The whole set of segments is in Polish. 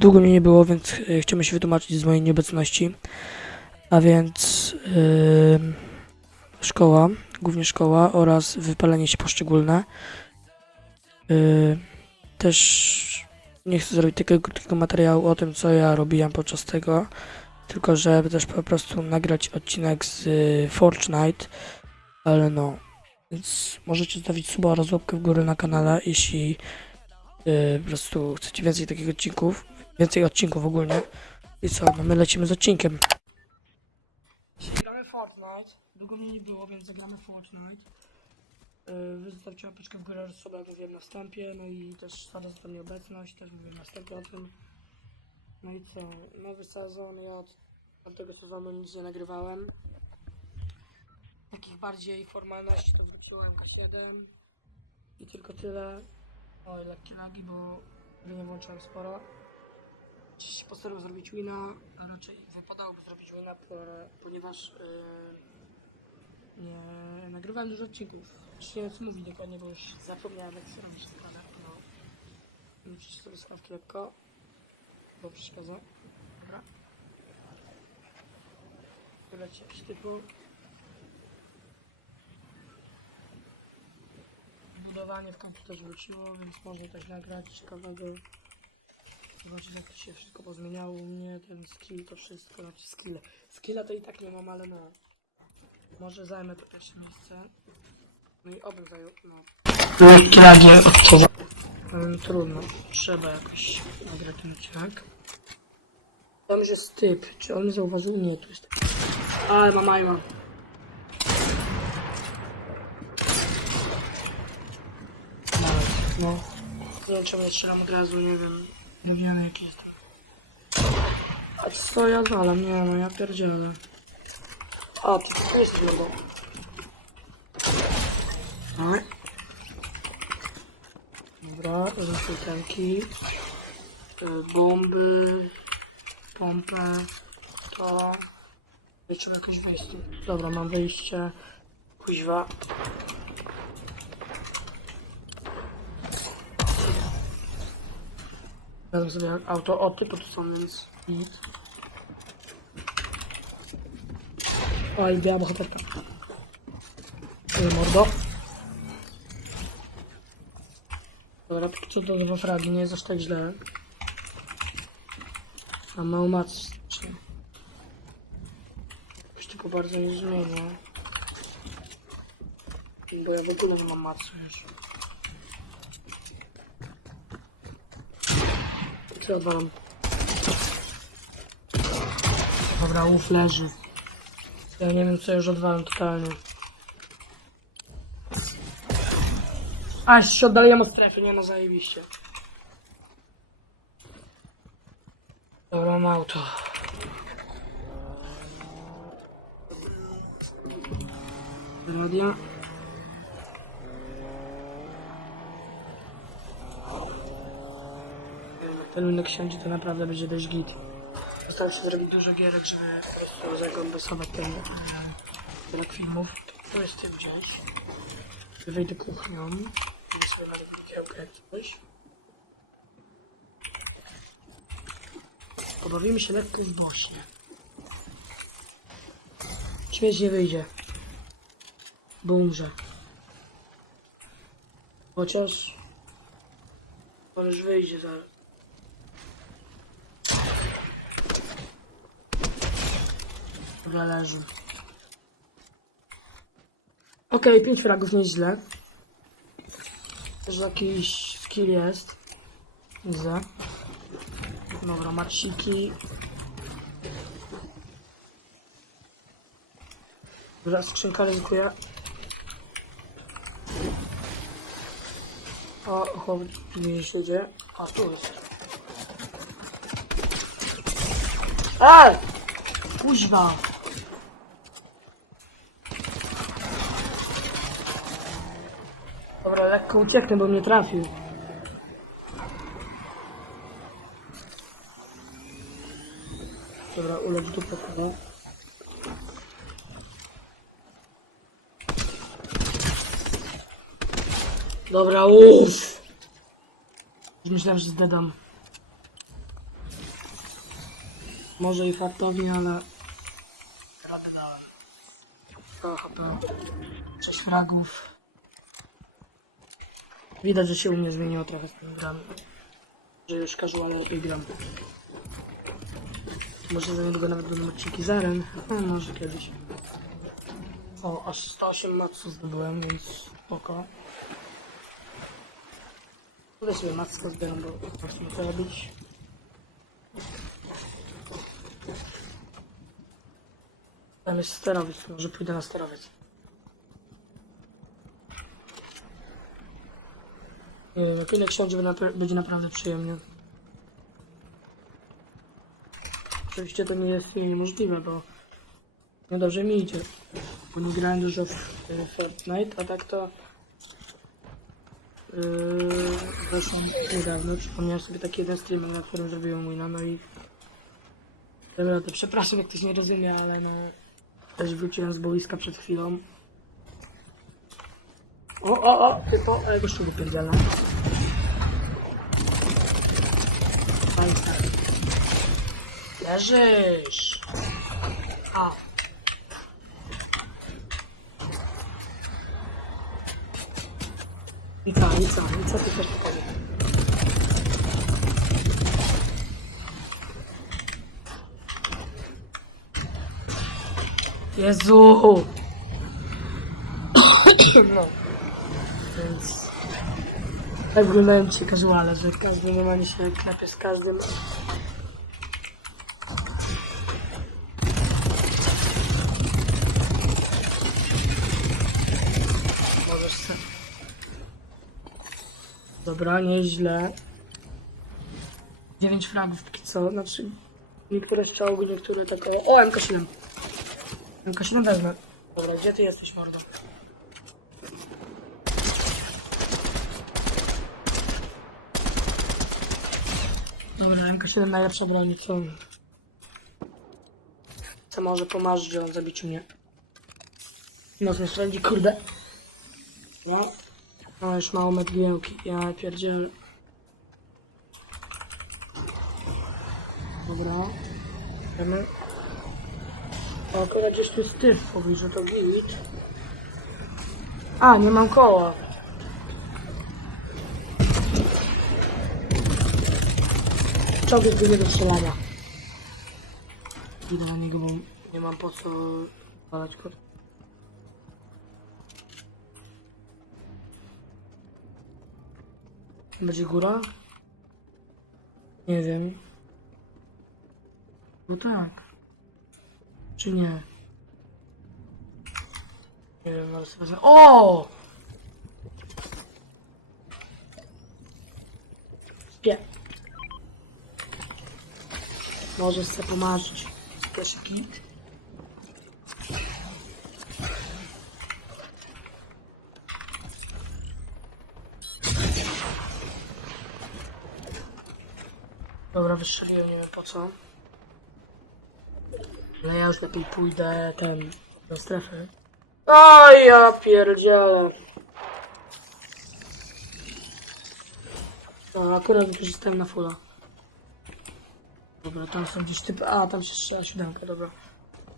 długo mnie nie było, więc e, chciałbym się wytłumaczyć z mojej nieobecności. A więc em, szkoła, głównie szkoła oraz wypalenie się poszczególne. E, też nie chcę zrobić takiego krótkiego materiału o tym, co ja robiłem podczas tego, tylko żeby też po prostu nagrać odcinek z y, Fortnite, ale no, więc możecie zostawić suba oraz łapkę w górę na kanale, jeśli y, po prostu chcecie więcej takich odcinków, więcej odcinków ogólnie. I co, no my lecimy z odcinkiem. Gramy Fortnite, długo mnie nie było, więc zagramy Fortnite. Yy, Wy łapeczkę w górę, sobie jak mówiłem na wstępie, no i też sorry za tą nieobecność, też mówiłem na wstępie o tym. No i co, nowy sezon, ja od tamtego sezonu nic nie nagrywałem. Takich bardziej formalności to wróciłem K7 i tylko tyle. Oj, lekkie lagi, bo nie włączyłem sporo. Postaram zrobić wina, raczej wypadałoby zrobić wina, po- ponieważ yy, nie nagrywałem dużo odcinków. Już nie co dokładnie, bo już zapomniałem jak się robić składek. No. Muszę sobie sławki lekko, bo przeszkadza. Dobra. Wyleci jakiś typu. Budowanie w końcu też wróciło, więc można coś nagrać ciekawego. Zobaczyć jak się wszystko pozmieniało u mnie, ten skill, to wszystko, znaczy skill. Skilla to i tak nie mam, ale no. Może zajmę to pierwsze miejsce. No i obym zajął, no. Odczuwa. Um, trudno, trzeba jakoś nagrać ten odcinek. Tam już jest typ, czy on zauważył? Nie, tu jest typ. Ale ma majma. Nawet, no. Nie wiem czemu strzelam od razu, nie wiem. Gówniany jaki jestem. A co ja zalam? Nie no, ja pierdzielę. A, ty tu jest wyglądał. No. Dobra, rozpytanki. Bomby. Pompę. To. Jakoś wejść. tu. Dobra, mam wyjście. Kuźwa. Wezmę sobie auto oty, bo to są więc nic. Oj, biała bohaterka. Oj, mordo. Dobra, co to dwa fragi, nie jest aż tak źle. A mało macy. Jakoś tylko bardzo nie zmienia. Bo ja w ogóle nie mam macy odwalam? Dobra, uf leży. Ja nie wiem co już odwalam totalnie. A, się oddaliłem od strefy, nie no zajebiście. Dobra, mam auto. Radia. Ten rynek siądzie, to naprawdę będzie dość git. Się zrobić dużo gierek, żeby zakompensować ten brak filmów. To jest tym gdzieś. Wejdę kuchnią. Będę sobie nawet wikiełkę jak coś. Pobawimy się lekko w bośnie. Śmieć nie wyjdzie. Bo umrze. Chociaż... Możesz wyjdzie zaraz. Dobra, leży. Okej, pięć fragów, nieźle. Też jakiś skill jest. Widzę. Dobra, maciki. Dobra, skrzynka ryzykuje. O, chłop się dzieje. A, tu jest. Ej! Kuźwa! Lekko ucieknę, bo mnie trafił. Dobra, ulecz dupę chyba. Dobra, uff! Myślałem, że zdedam. Może i fartownie, ale radę dałem. To HP, 6 fragów. Widać, że się u mnie zmieniło trochę z tym gram. Że już casual gram. Może za niedługo nawet będą odcinki z aren. No, może kiedyś. O, aż 108 matsu zdobyłem, więc spoko. Tutaj sobie matsko zbieram, bo właśnie to robić. Tam jest sterowiec, może pójdę na sterowiec. Jak ile ksiądz będzie napra- będzie naprawdę przyjemnie. Oczywiście to nie jest niemożliwe, bo no dobrze mi idzie. Bo nie grałem dużo w y, Fortnite, a tak to yy, weszłam niedawno. Przypomniałem sobie taki jeden streamer, na którym zrobiłem mój no i Dobra, to przepraszam jak ktoś nie rozumie, ale no też wróciłem z boiska przed chwilą. O, o, o, typo, a jego szczubu pierdziela. Leżysz! A. I co, i co, i co ty też? Jezu! No. Tak wyglądają ci casuale, że każdy normalnie się klepie z każdym. Możesz se... Dobra, nieźle. 9 fragów póki co, znaczy niektóre z czołgu, niektóre tak o... O, MK7! MK7 wezmę. Dobra, gdzie ty jesteś, mordo? Dobra, MK7 najlepsza broń, co? Co może pomarzyć o zabiciu mnie? Mocno śledzi, kurde. No. No, już mało medgiełki, ja pierdzielę. Dobra. Wiemy. O, akurat gdzieś tu jest typ, mówi, że to git. A, nie mam koła. Czołg do strzelania. Idę na niego, bo nie mam po co walać. Będzie góra? Nie wiem. No tak. Czy nie? Nie wiem, ale sobie... O! Śpię. Możesz sobie pomarzyć. Pierwszy kit. Dobra, wystrzeliłem, nie wiem po co. Ale ja już lepiej pójdę ten do strefy. O ja pierdzielę. No, akurat wykorzystałem na fulla. Dobra, tam są gdzieś typy. A, tam się strzela siódemka, dobra.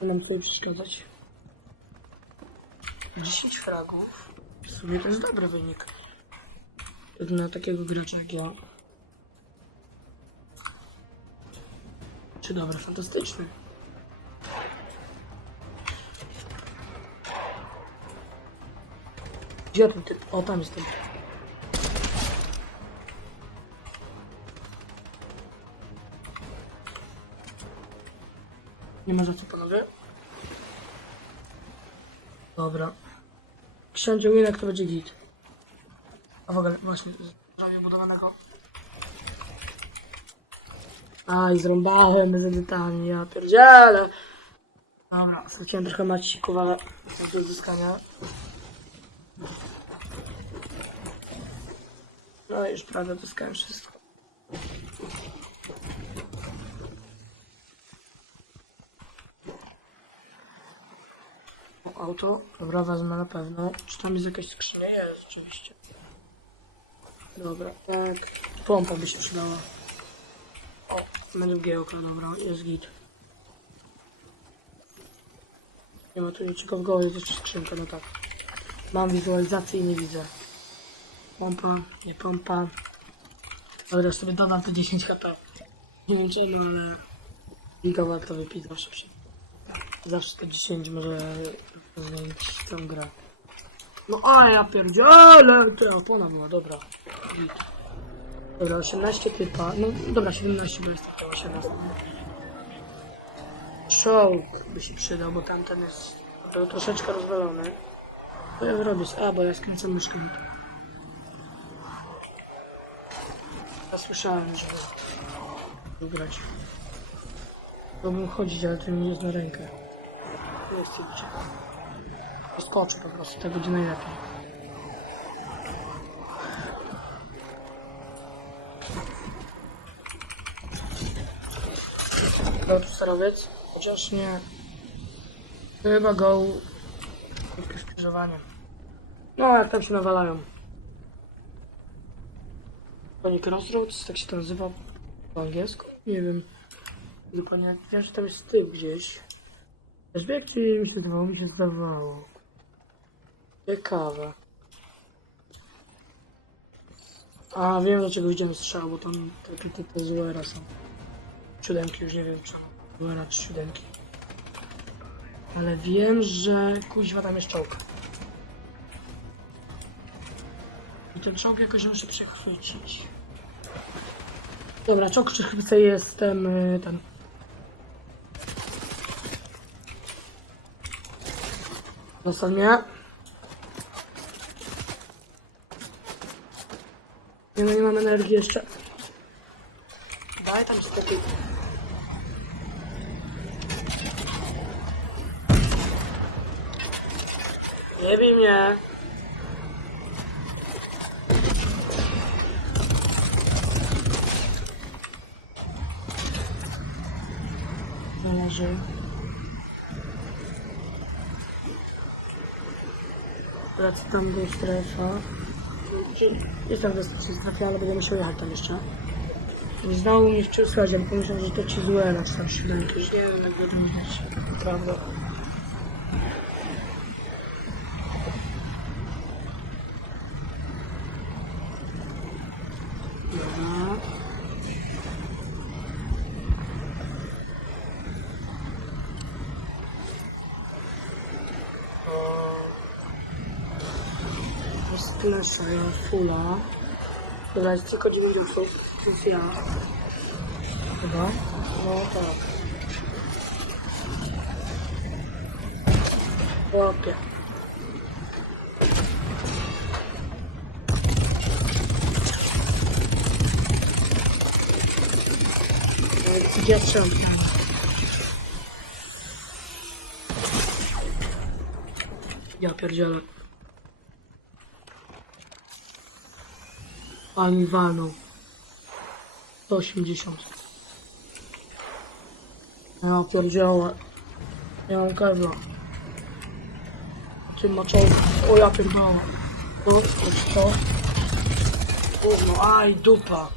Nie nam sobie przeszkadzać. 10 fragów. W sumie to jest dobry wynik. Na takiego gracza jak ja. Czy dobry, fantastyczny. Gdzie ten typ? O, tam jest ten. Nie ma co, panowie? Dobra. Księdzie Winek to będzie git. A w ogóle, właśnie, prawie budowanego. Aj, zrąbałem z edytami, ja pierdzielę. Dobra, straciłem trochę macików, ale do uzyskania. No już prawie odzyskałem wszystko. auto. Dobra, wezmę na pewno. Czy tam jest jakaś skrzynia? Jest, oczywiście. Dobra, tak. Pompa by się przydała. O, będę giełka, dobra, jest git. Nie ma tu niczego w głowie, jest jeszcze skrzynka, no tak. Mam wizualizację i nie widzę. Pompa, nie pompa. Dobra, sobie dodam te 10 HP. Nie wiem czemu, ale... Gigawatt to wypić zawsze się. Zawsze te 10 może zmienić tę grę. No a ja pierdzielę, to opona była, dobra. Dobra, 18 typa, no dobra, 17, bo jest tylko 18. Czołg by się przydał, bo tamten jest to troszeczkę rozwalony. To ja robię, a bo ja skręcam myszkę. Ja słyszałem, żeby wygrać. Mógłbym chodzić, ale to mi jest na rękę. Jest idźcie. Poskoczę po prostu, tak będzie najlepiej. Tu sterowiec? Chociaż nie. Chyba go krótkie skrzyżowanie. No, jak tam się nawalają. Panie Crossroads, tak się to nazywa po angielsku? Nie wiem. Zupełnie, wiem, że tam jest typ gdzieś. Flashback czy mi się zdawało? Mi się zdawało. Ciekawe. A, wiem dlaczego widziałem strzał, bo tam takie typy z UR są. Siódemki, już nie wiem czy UR czy siódemki. Ale wiem, że kuźwa tam jest czołg. I ten czołg jakoś muszę przechwycić. Dobra, czołg przechwycę jestem y, ten. Zostaw mnie. Nie no, nie mam energii jeszcze. Daj tam spokój. Nie bij mnie. Należy. Wracam tam do strefa. Jestem stacji strefie, ale będę musiał jechać tam jeszcze. Znowu chciał słuchać, ja pomyślałem, że to ci złe na siódemki. Już nie wiem, jak to znać. Prawda. Dobra. To jest klasa, ja mam fulla. Dobra, jest tylko 90 to jest ja. Chyba? No tak. Łapie. Ja trzymam. Ja pierdzielę. Pani walnął. 180. Ja pierdzielę. Ja mam kewla. Tym maczołem. O ja pierdolę. Tu, chodź to. Gówno, aj dupa.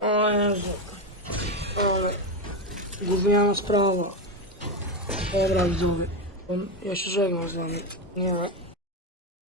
O Jezu. Ale... Gówniana sprawa. Dobra widzowie. Ja się żegnam z wami. Nie.